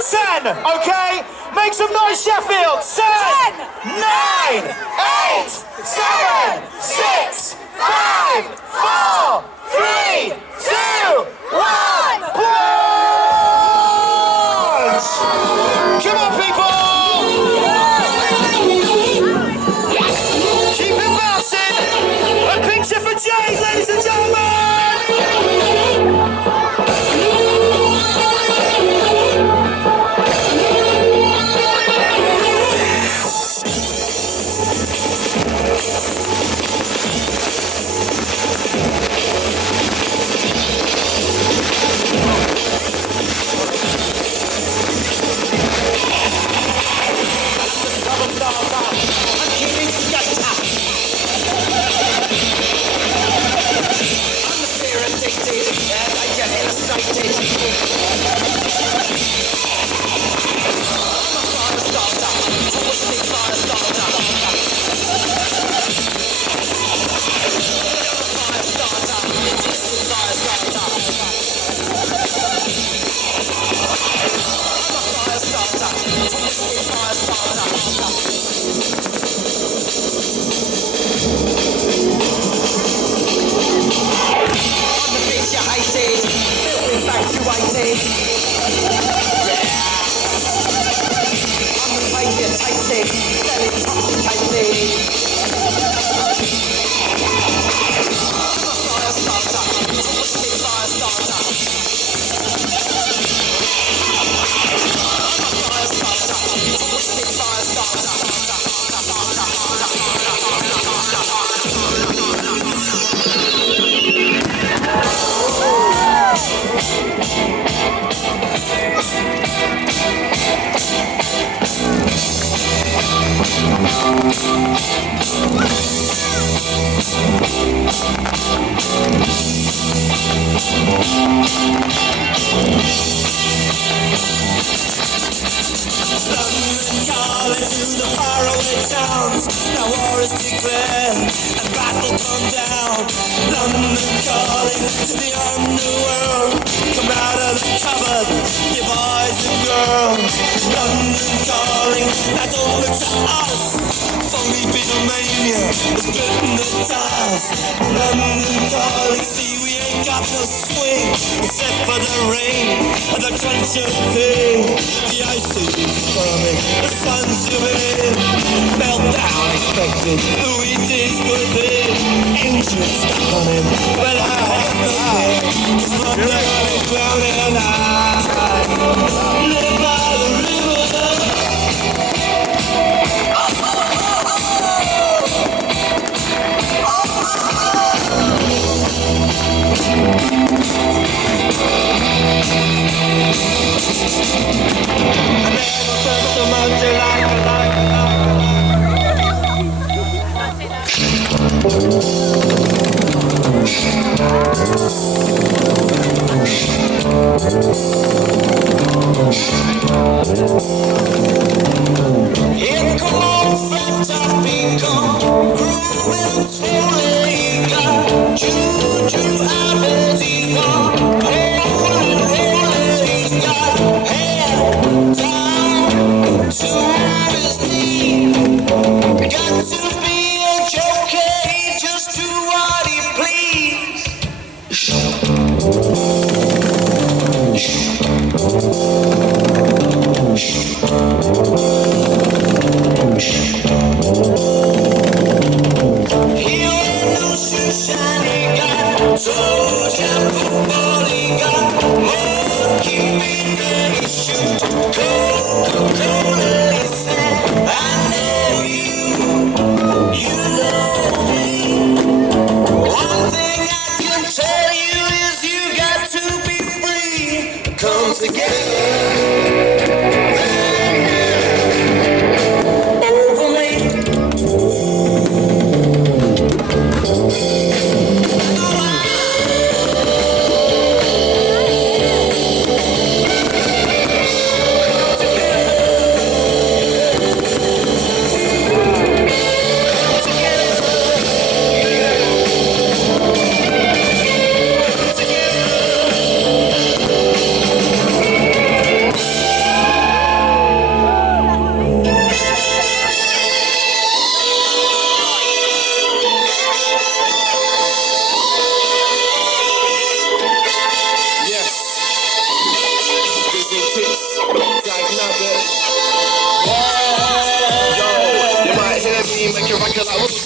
10, okay? Make some noise, Sheffield. 10, 9, 8, 7, 6, 5, 4, 3, 2, 1. Plunge! Come on, people! Keep it bouncing! A picture for Jay, ladies and gentlemen!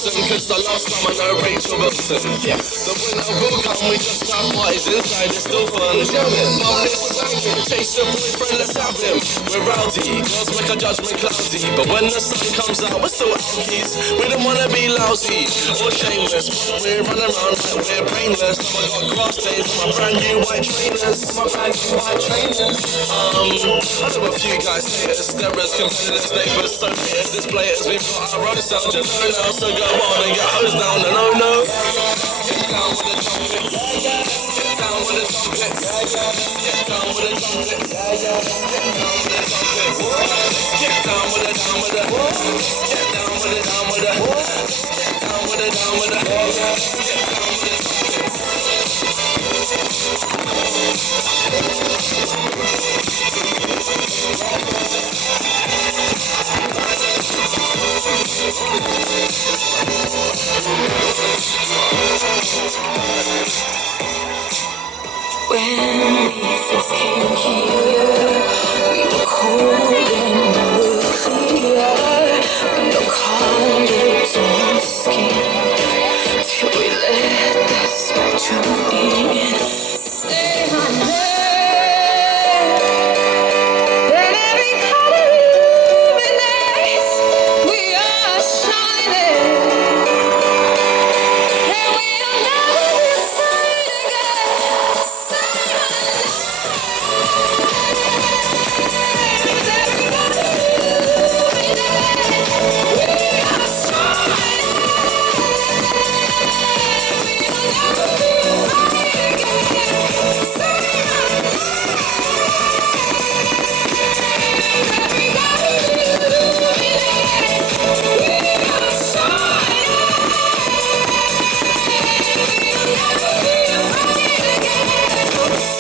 Wilson, cause the last time I know Rachel Wilson. Yeah, the winter will come, we just have parties inside, it's still fun. Mum, let's chase your boyfriend, let's have him. We're rowdy, girls make our judgment cloudy, but when the sun comes out, we're still alkies. We don't wanna be lousy or shameless, but we're running around like we're brainless. Now I got grass stains on my brand new white trainers. I know a few guys haters, stirrers, competitors, neighbours, so haters, displayers. We've got our own sound, you know now, so go on and get hosed down, and oh no. Get down with the trumpet, get down with the trumpet, get down with the trumpet, get down with the trumpet, get down with the down with the, get down with the down with the, get down with the down with the, get down with the trumpet. When we first came here, we were cold and we were clear, with no colors on our skin, till we let the spectrum in. Say my name, and every color illuminates. We are shining, and we'll never be the same again.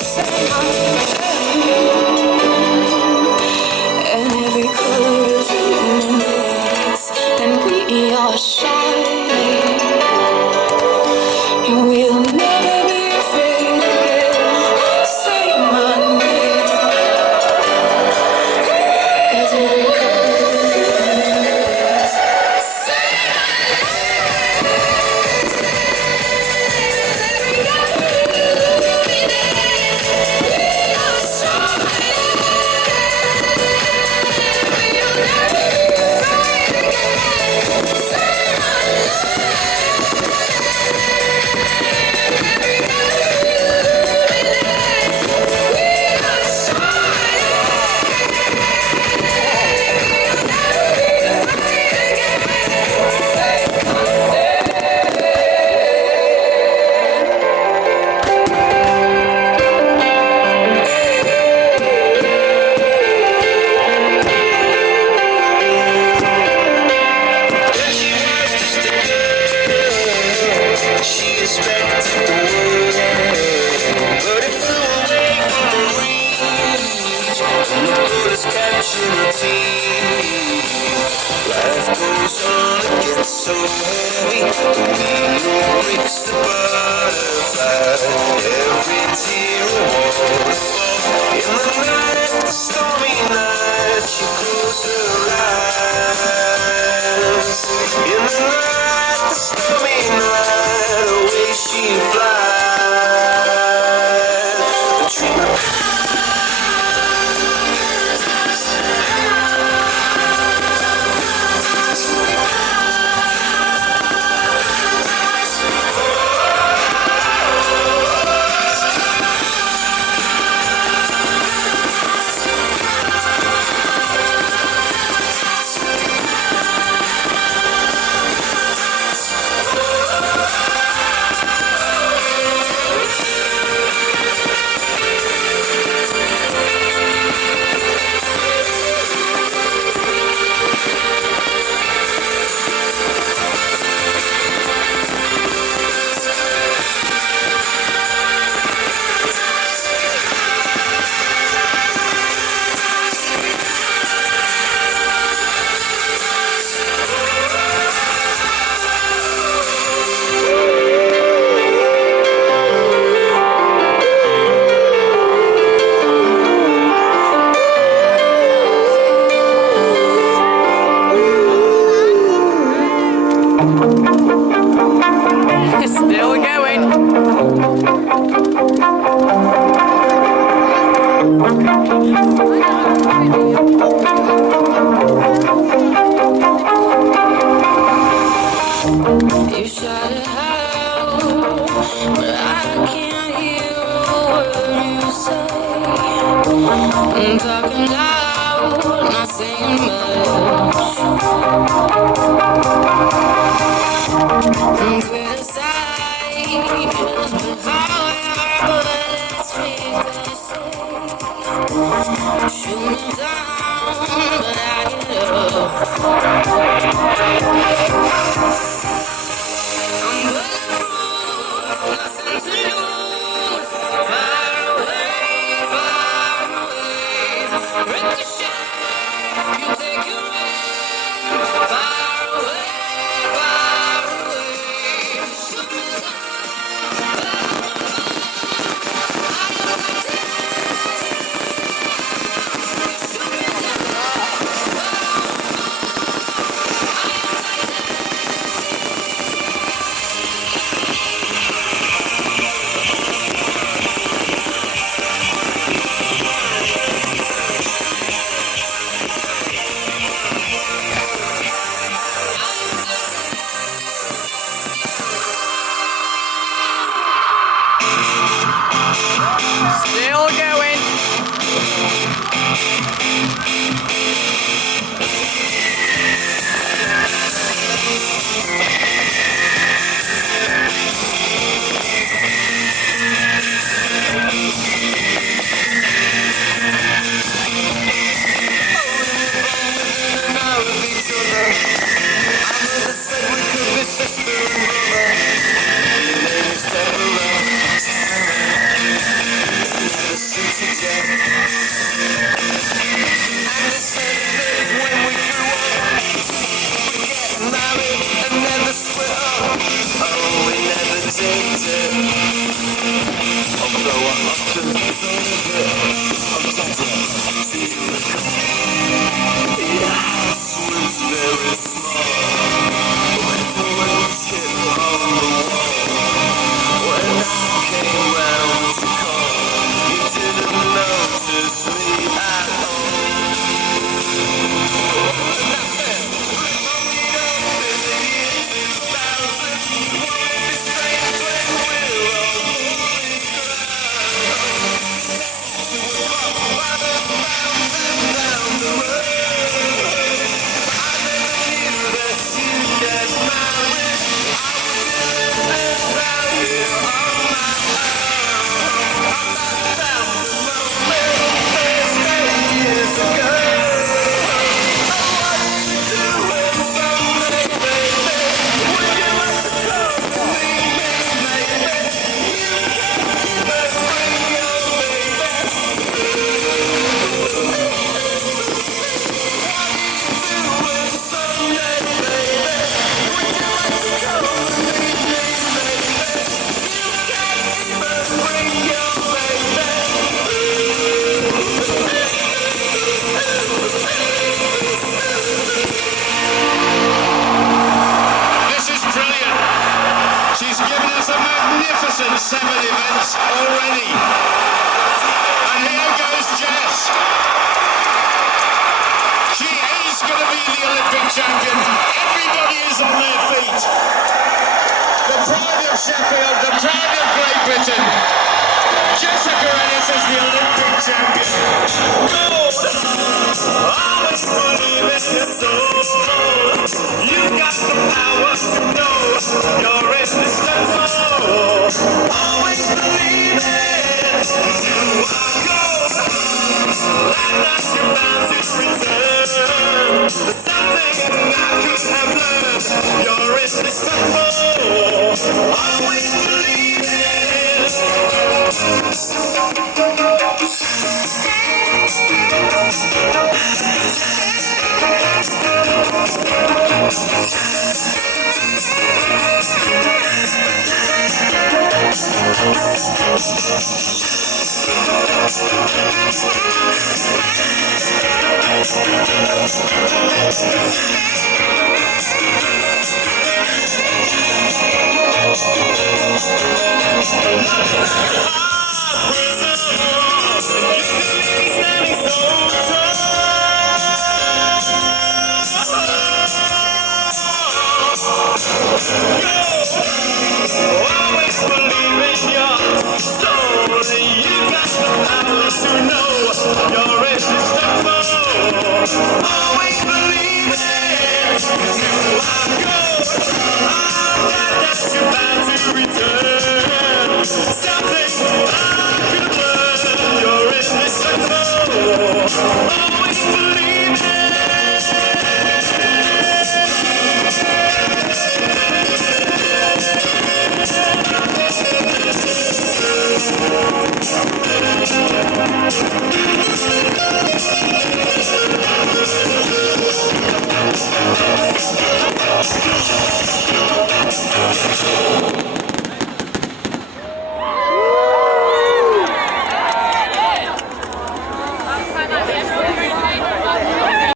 Say my and every color illuminates, and we are shining, and we'll never be afraid again. Say my name, as every color illuminates. Say my name, as every color illuminates. We are shining. She expected the world, but it flew away from her reach, and the bullets captured her teeth. Life goes on, it gets so heavy, the wheel breaks the butterfly. Every tear a waterfall. In the night, the stormy night, she closed her eyes. In the night, the stormy night, away she flies. A dreamer. You shout it out, but I can't hear a word you say. I'm talking loud, not saying much. I'm criticized, but however, let's make a say. Shoot me down, but I get up. I'm bulletproof, nothing to lose. Far away, far away. Ricochet, you take your aim. Far away, far away. Shoot me down, but I am shoot me down, Still going. Always believe in your soul. You got the power to know you're irresistible. Always believe it. You are gold. I'm glad that you're back.